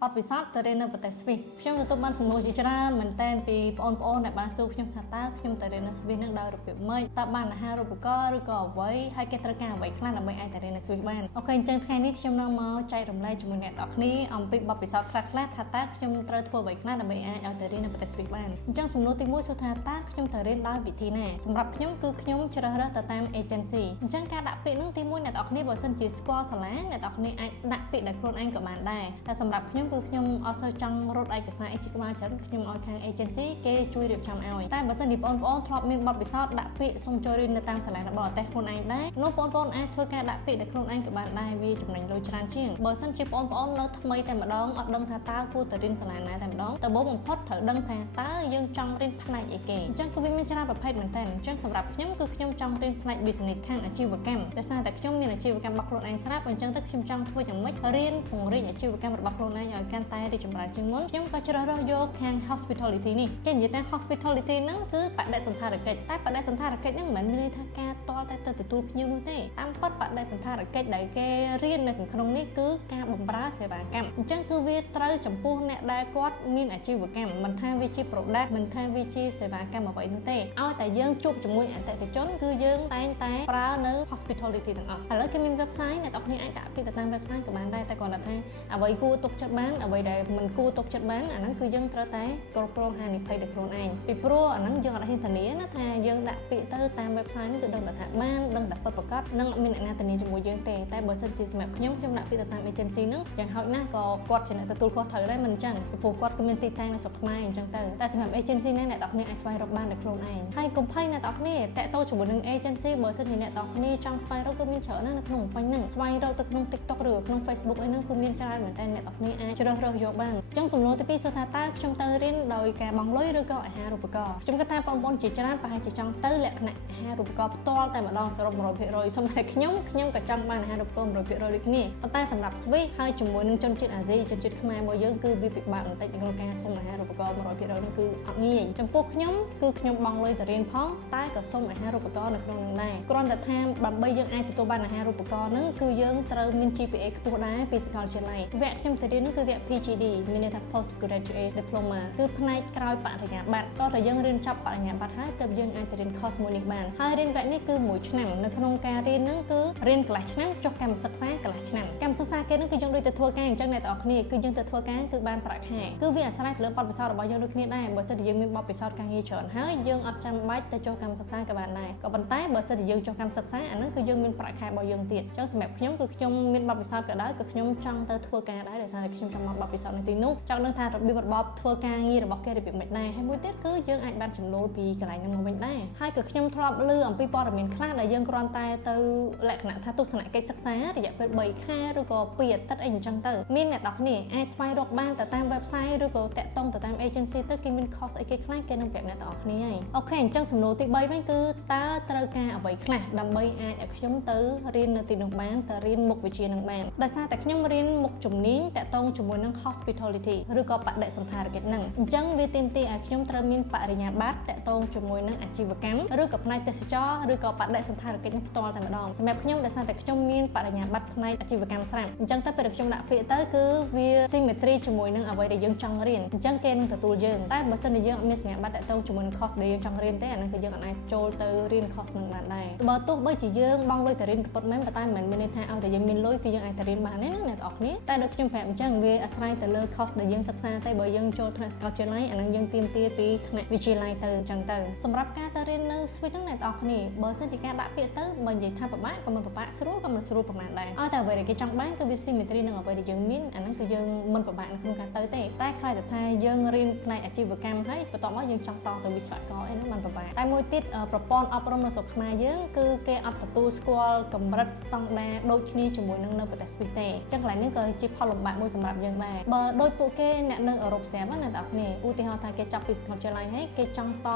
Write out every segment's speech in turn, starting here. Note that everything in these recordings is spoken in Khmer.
អត់ពិសោធន៍ទៅរៀននៅប្រទេសស្វីសខ្ញុំទទួលបានសំណួរជាច្រើនមែនតើពីបងប្អូនដែលបានសួរខ្ញុំថាតើខ្ញុំទៅរៀននៅស្វីសនឹងដោយរបៀបម៉េចតើបានអាហារូបករណ៍ឬក៏អ្វីហើយគេត្រូវការអ្វីខ្លះដើម្បីអាចទៅរៀននៅស្វីសបានអូខេអញ្ចឹងថ្ងៃនេះខ្ញុំនឹងមកចែករំលែកជាមួយអ្នកនរគ្នាអំពីបទពិសោធន៍ខ្លះៗថាតើខ្ញុំត្រូវធ្វើអ្វីខ្លះដើម្បីអាចឲ្យទៅរៀននៅប្រទេសស្វីសបានអញ្ចឹងសំណួរទី1សួរថាតើខ្ញុំទៅរៀនដោយវិធីណាសម្រាប់ខ្ញុំគឺខ្ញុំជ្រើសរើសទៅតាម agency អញ្ចឹងការដាក់ពាក្យនោះទី1អ្នកនរគ្នាបើសិនជាស្គាល់សាលាអ្នកនរគ្នាអាចដាក់ពាក្យដោយខ្លួនឯងក៏បានដែរតែសម្រាប់ខ្ញុំគឺខ្ញុំអត់សូវចង់រត់ឯកសារអីជាក្បាលច្រើនខ្ញុំឲ្យខាង agency គេជួយរៀបចំឲ្យតែបើសិនជាបងប្អូនធ្លាប់មានបទពិសោធន៍ដាក់ពាក្យសុំចូលរៀននៅតាមសាលារបស់ប្រទេសខ្លួនឯងដែរនោះបងប្អូនអាចធ្វើការដាក់ពាក្យដោយខ្លួនឯងក៏បានដែរវាចំណេញលុយច្រើនជាងបើសិនជាបងប្អូននៅថ្មីតែម្ដងអត់ដឹងថាតើគួរទៅរៀនសាលាណាតែម្ដងដំបូងបំផុតត្រូវដឹងថាតើយើងចង់រៀនផ្នែកអីគេអញ្ចឹងគឺវាមានច្រើនប្រភេទមែនតើអញ្ចឹងសម្រាប់ខ្ញុំគឺខ្ញុំចង់រៀនផ្នែក business ខាងអាជីវកម្មដោយសារតែខ្ញុំមានអាជីវកម្មរបស់ខ្លួនឯងស្រាប់អញ្ចឹងទៅខ្ញុំចង់ធ្វើយ៉ាងម៉េចរៀនពង្រីកអាជីវកម្មរបស់ខ្លួនឯងឲ្យកាន់តែរីកចម្រើនជាងមុនខ្ញុំក៏ជ្រើសរើសយកខាង hospitality នេះគេនិយាយថា hospitality ហ្នឹងគឺបដិសណ្ឋារកិច្ចតែបដិសណ្ឋារកិច្ចហ្នឹងមិនមែនមានន័យថាការតល់តែទៅទទួលភ្ញៀវនោះទេតាមពិតបដិសណ្ឋារកិច្ចដែលគេរៀននៅក្នុងនេះគឺការបម្រើសេវាកម្មអញ្ចឹងគឺវាត្រូវចំពោះអ្នកដែលគាត់មានអាជីវកម្មមិនថាវាជា product មិនថាវាជាសេវាកម្មអ្វីនោះទេឲ្យតែយើងជួបជាមួយអតិថិជនគឺយើងតែងតែប្រើនៅ hospitality ទាំងអស់ឥឡូវគេមាន website អ្នកនរគ្នាអាចដាក់ពាក្យទៅតាម website ក៏បានដែរតែគាត់ថាអ្វីគួរទុកចិត្តបានអ្វីដែលមិនគួរទុកចិត្តបានអាហ្នឹងគឺយើងត្រូវតែគ្រប់គ្រងហានិភ័យដោយខ្លួនឯងពីព្រោះអាហ្នឹងយើងអត់ហ៊ានធានាណាថាយើងដាក់ពាក្យទៅតាម website នេះគឺដឹងថាបានដឹងតែពិតប្រាកដនឹងមានអ្នកណាធានាជាមួយយើងទេតែបើសិនជាសម្រាប់ខ្ញុំដាក់ពាក្យទៅតាម agency ហ្នឹងយ៉ាងហោចណាស់ក៏គាត់ជាអ្នកទទួលខុសត្រូវដែរមិនអញ្ចឹងព្រោះគាត់គឺមានទីតាំងនៅស្រុកខ្មែរអញ្ចឹងទៅតែសម្រាប់ agency ហ្នឹងអ្នកនរគ្នាអាចស្វែងរកបានដោយខ្លួនឯងហើយកុំភ័យអ្នកនរគ្នាតាក់ទងជាមួយនឹង agency បើសិនជាអ្នកនរគ្នាចង់ស្វែងរកគឺមានច្រើនណាស់នៅក្នុងពេញហ្នឹងស្វែងរកទៅក្នុង TikTok ឬក្នុង Facebook អីហ្នឹងគឺមានច្រើនមែនតើអ្នកនរគ្នាអាចជ្រើសរើសយកបានអញ្ចឹងសំណួរទី2សួរថាតើខ្ញុំទៅរៀនដោយការបង់លុយឬក៏អាហារូបករណ៍ខ្ញុំគិតថាបងប្អូនជាច្រើនប្រហែលជាចង់ទៅលក្ខណៈអាហារូបករណ៍ផ្ទាល់តែម្ដងសរុប 100% សូមតែខ្ញុំក៏ចង់បានអាហារូបករណ៍ 100% ដូចគ្នាប៉ុន្តែសម្រាប់ស្វីសហើយជាមួយនឹងជនជាតិអាស៊ីជនជាតិខ្មែររបស់យើងគឺវាពិបាកបន្តិចក្នុងការសុំអាហារូបករណ៍ 100% នេះគឺអត់ងាយចំពោះខ្ញុំគឺខ្ញុំបង់លុយទៅរៀនផងតែក៏សុំអាហារូបករណ៍នៅក្នុងនឹងដែរគ្រាន់តែថាដើម្បីយើងអាចទទួលបានអាហារូបករណ៍ហ្នឹងគឺយើងត្រូវមាន GPA ខ្ពស់ដែរពីសាកលវិទ្យាល័យវគ្គខ្ញុំទៅរៀននោះគឺវគ្គ PGD មានន័យថា Postgraduate Diploma គឺផ្នែកក្រោយបរិញ្ញាបត្រតោះតែយើងរៀនចប់បរិញ្ញាបត្រហើយទើបយើងអាចទៅរៀន course មួយនេះបានហើយរៀនវគ្គនេះគឺ1ឆ្នាំនៅក្នុងការរៀនហ្នឹងគឺរៀនកន្លះឆ្នាំចុះកម្មសិក្សាកន្លះឆ្នាំកម្មសិក្សាគេហ្នឹងគឺយើងដូចទៅធ្វើការអញ្ចឹងអ្នកទាំងអស់គ្នាគឺយើងទៅធ្វើការគឺបានប្រាក់ខែគឺវាអាស្រ័យទៅលើបទពិសោធន៍របស់យើងដូចគ្នាដែរបើសិនជាយើងមានបទពិសោធន៍ការងារច្រើនហើយយើងអត់ចាំបាច់ទៅចុះកម្មសិក្សាក៏បានដែរក៏ប៉ុន្តែបើសិនជាយើងចុះកម្មសិក្សាអាហ្នឹងគឺយើងមានប្រាក់ខែរបស់យើងទៀតអញ្ចឹងសម្រាប់ខ្ញុំគឺខ្ញុំមានបទពិសោធន៍ក៏ដោយក៏ខ្ញុំចង់ទៅធ្វើការដែរដោយសារតែខ្ញុំចង់មកបទពិសោធន៍នៅទីនោះចង់ដឹងថារបៀបរបបធ្វើការងាររបស់គេរបៀបម៉េចដែរហើយមួយទៀតគឺយើងអាចបានចំណូលពីកន្លែងហ្នឹងមកវិញដែរហើយក៏ខ្ញុំធ្លាប់ឮអំពីព័ត៌មានខ្លះដែលយើងគ្រាន់តែទៅលក្ខណៈថាទស្សនកិច្ចសិក្សារយៈពេល3ខែឬក៏2អាទិត្យអីអញ្ចឹងទៅមានអ្នកនរគ្នាអាចស្វែងរកបានទៅតាម website ឬក៏តាក់ទងទៅតាម agency ទៅគេមាន course អីគេខ្លះគេនឹងប្រាប់អ្នកនរគ្នាហើយអូខេអញ្ចឹងសំណួរទី3វិញគឺតើត្រូវការអ្វីខ្លះដើម្បីអាចឲ្យខ្ញុំទៅរៀននៅទីនោះបានទៅរៀនមុខវិជ្ជានឹងបានដោយសារតែខ្ញុំរៀនមុខជំនាញតាក់ទងជាមួយនឹង hospitality ឬក៏បដិសណ្ឋារកិច្ចហ្នឹងអញ្ចឹងវាទាមទារឲ្យខ្ញុំត្រូវមានបរិញ្ញាបត្រតាក់ទងជាមួយនឹងអាជីវកម្មឬក៏ផ្នែកទេសចរឬក៏បដិសណ្ឋារកិច្ចផ្ទាល់តែម្ដងសម្រាប់ខ្ញុំដោយសារតែខ្ញុំមានបរិញ្ញាបត្រផ្នែកអាជីវកម្មស្រាប់អញ្ចឹងទៅពេលខ្ញុំដាក់ពាក្យទៅគឺវា symmetry ជាមួយនឹងអ្វីដែលយើងចង់រៀនអញ្ចឹងគេនឹងទទួលយើងតែបើសិនជាយើងអត់មានសញ្ញាបត្រតាក់ទងជាមួយនឹង course ដែលយើងចង់រៀនទេអាហ្នឹងគឺយើងអាចចូលទៅរៀន course នឹងបានដែរបើទោះបីជាយើងបង់លុយទៅរៀនក៏ពិតមែនប៉ុន្តែមិនមានន័យថាឲ្យតែយើងមានលុយគឺយើងអាចទៅរៀនបានទេណាអ្នកនរគ្នាតែដូចខ្ញុំប្រាប់អញ្ចឹងវាអាស្រ័យទៅលើ course ដែលយើងសិក្សាតែបើយើងចូលថ្នាក់សាកលវិទ្យាល័យអាហ្នឹងយើងទាមទារពីថ្នាក់វិទ្យាល័យទៅអញ្ចឹងទៅសម្រាប់ការទៅរៀននៅស្វីសហ្នឹងអ្នកនរគ្នាបើសិនជាការដាក់ពាក្យទៅបើនិយាយថាពិបាកក៏មិនពិបាកស្រួលក៏មិនស្រួលប្រហែលដែរឲ្យតែអ្វីដែលគេចង់បានគឺវា symmetry នឹងអ្វីដែលយើងមានអាហ្នឹងគឺយើងមិនពិបាកនៅក្នុងការទៅទេតែខ្លាចតែថាយើងរៀនផ្នែកអាជីវកម្មហើយបន្ទាប់មកយើងចង់តទៅវិស្វករអីហ្នឹងមិនពិបាកតែមួយទៀតប្រព័ន្ធអប់រំនៅស្រុកខ្មែរយើងគឺគេអត់ទទួលស្គាល់កម្រិតស្តង់ដារដូចគ្នាជាមួយនឹងនៅប្រទេសស្វីសទេអញ្ចឹងកន្លែងនេះក៏ជាផលលំបាកមួយសម្រាប់យើងដែរបើដូចពួកគេអ្នកនៅអឺរ៉ុបស្រាប់ណាអ្នកនរគ្នាឧទាហរណ៍ថាគេចាប់ពីសាកលវិទ្យាល័យហើយគេចង់ត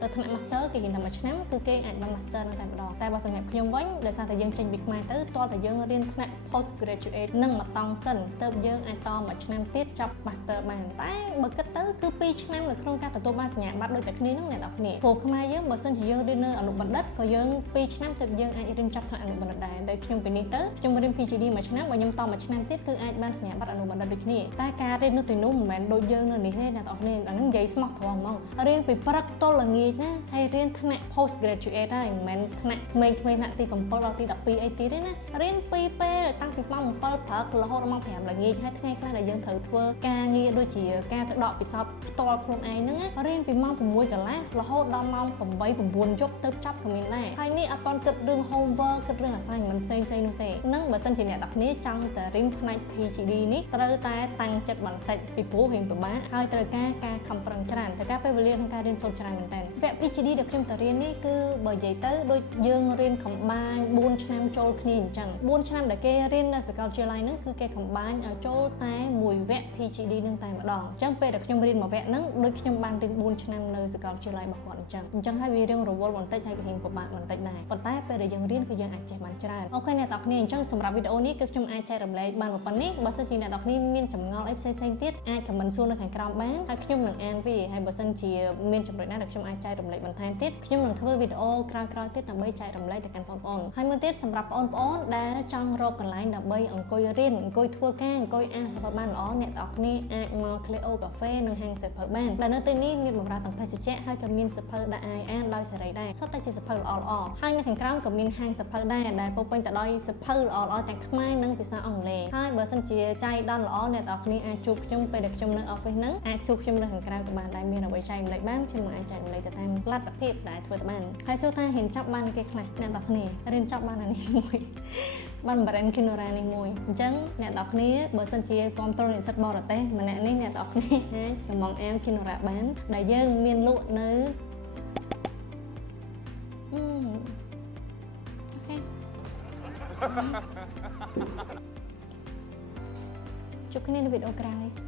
ទៅថ្នាក់ master គេរៀនតែមួយឆ្នាំគឺគេអាចបាន master នឹងតែម្ដងតែបើសម្រាប់ខ្ញុំវិញដោយសារតែយើងចេញពីខ្មែរទៅទាល់តែយើងរៀនថ្នាក់ postgraduate នឹងមួយតង់សិនទើបយើងអាចតមួយឆ្នាំទៀតចប់ master បានតែបើគិតទៅគឺ2ឆ្នាំនៅក្នុងការទទួលបានសញ្ញាបត្រដូចតែគ្នានឹងអ្នកនរគ្នាព្រោះខ្មែរយើងបើសិនជាយើងរៀននៅអនុបណ្ឌិតក៏យើង2ឆ្នាំទើបយើងអាចរៀនចប់ថ្នាក់អនុបណ្ឌិតដែរដោយខ្ញុំពីនេះទៅខ្ញុំរៀន PGD មួយឆ្នាំបើខ្ញុំតមួយឆ្នាំទៀតគឺអាចបានសញ្ញាបត្រអនុបណ្ឌិត ដូចគ្នាតែការរៀននៅទីនោះមិនមែនដូចយើងនៅនេះទេអ្នកទាំងអស់គ្នាអានឹងនិយាយស្មោះត្រង់ហ្មងរៀនពីព្រឹកទល់ល្ងាចណាហើយរៀនថ្នាក់ post graduate ហើយមិនមែនថ្នាក់ក្មេងៗថ្នាក់ទី7ដល់ទី12អីទៀតទេណារៀន2ពេលតាំងពីម៉ោង7ព្រឹករហូតដល់ម៉ោង5ល្ងាចហើយថ្ងៃខ្លះដែលយើងត្រូវធ្វើការងារដូចជាការទៅដកពិសោធន៍ផ្ទាល់ខ្លួនឯងហ្នឹងរៀនពីម៉ោង6កន្លះរហូតដល់ម៉ោង8 9យប់ទៅចាប់ក៏មានដែរហើយនេះអត់ទាន់គិតរឿង homework គិតរឿង assignment ផ្សេងៗនោះទេនឹងបើសិនជាអ្នកទាំងគ្នាចង់តែរៀនផ្នែក PhD នេះត្រូវតែតាំងចិត្តបន្តិចពីព្រោះរៀនពិបាកហើយត្រូវការខំប្រឹងច្រើនតែការពេលវេលាក្នុងការរៀនសូត្រច្រើនមែនតើវគ្គ PhD ដែលខ្ញុំទៅរៀននេះគឺបើនិយាយទៅដូចយើងរៀនកំបាញ់4ឆ្នាំចូលគ្នាអញ្ចឹង4ឆ្នាំដែលគេរៀននៅសាកលវិទ្យាល័យហ្នឹងគឺគេកំបាញ់ឲ្យចូលតែមួយវគ្គ PhD នឹងតែម្ដងអញ្ចឹងពេលដែលខ្ញុំរៀនមួយវគ្គហ្នឹងដូចខ្ញុំបានរៀន4ឆ្នាំនៅសាកលវិទ្យាល័យរបស់គាត់អញ្ចឹងហើយវារៀងរវល់បន្តិចហើយក៏រៀនពិបាកបន្តិចដែរប៉ុន្តែពេលដែលយើងរៀនគឺយើងអាចចេះបានច្រើនអូខេអ្នកទាំងគ្នាអញ្ចឹងសម្រាប់វីដេអូនេះគឺខ្ញុំអាចចែករំលែកបានប៉ុណ្ណេះបើសិនជាអ្នកទាំងគ្នាមានចម្ងល់អីផ្សេងៗទៀតអាច comment សួរនៅខាងក្រោមបានហើយខ្ញុំនឹងអានវាហើយបើសិនជាមានចំណុចណាដែលខ្ញុំអាចចែករំលែកបន្ថែមទៀតខ្ញុំនឹងធ្វើវីដេអូក្រោយៗទៀតដើម្បីចែករំលែកទៅកាន់បងប្អូនហើយមួយទៀតសម្រាប់បងប្អូនដែលចង់រកកន្លែងដើម្បីអង្គុយរៀនអង្គុយធ្វើការអង្គុយអានសៀវភៅបានល្អអ្នកទាំងគ្នាអាចមក Cleo Cafe និងហាងសៀវភៅបានដែលនៅទីនេះមានបម្រើទាំងភេសជ្ជៈហើយក៏មានសៀវភៅដែលអាចអានដោយសេរីដែរសុទ្ធតែជាសៀវភៅល្អៗហើយនៅខាងក្រោមក៏មានហាងសៀវភៅដែរដែលពោរពេញទៅដោយសៀវភៅល្អៗទាំងខ្មែរនិងភាសាអង់គ្លេសហើយបើសិនជាចៃដន្យល្អអ្នកទាំងគ្នាអាចជួបខ្ញុំពេលដែលខ្ញុំនៅ office ហ្នឹងអាចជួបខ្ញុំនៅខាងក្រៅក៏បានដែរមានអ្វីចែករំលែកបានខ្ញុំនឹងអាចចែករំលែកទៅតាមលទ្ធភាពដែលធ្វើទៅបានហើយសួរថាហ៊ានចាប់បានគេខ្លះអ្នកទាំងគ្នារៀនចាប់បានអានេះមួយបាន brand Kinora នេះមួយអញ្ចឹងអ្នកទាំងគ្នាបើសិនជាគ្រប់គ្រងនិស្សិតបរទេសម្នាក់នេះអ្នកទាំងគ្នាអាចចំងអាវ Kinora បានដែលយើងមានលក់នៅអូខេជួបគ្នានៅវីដេអូក្រោយ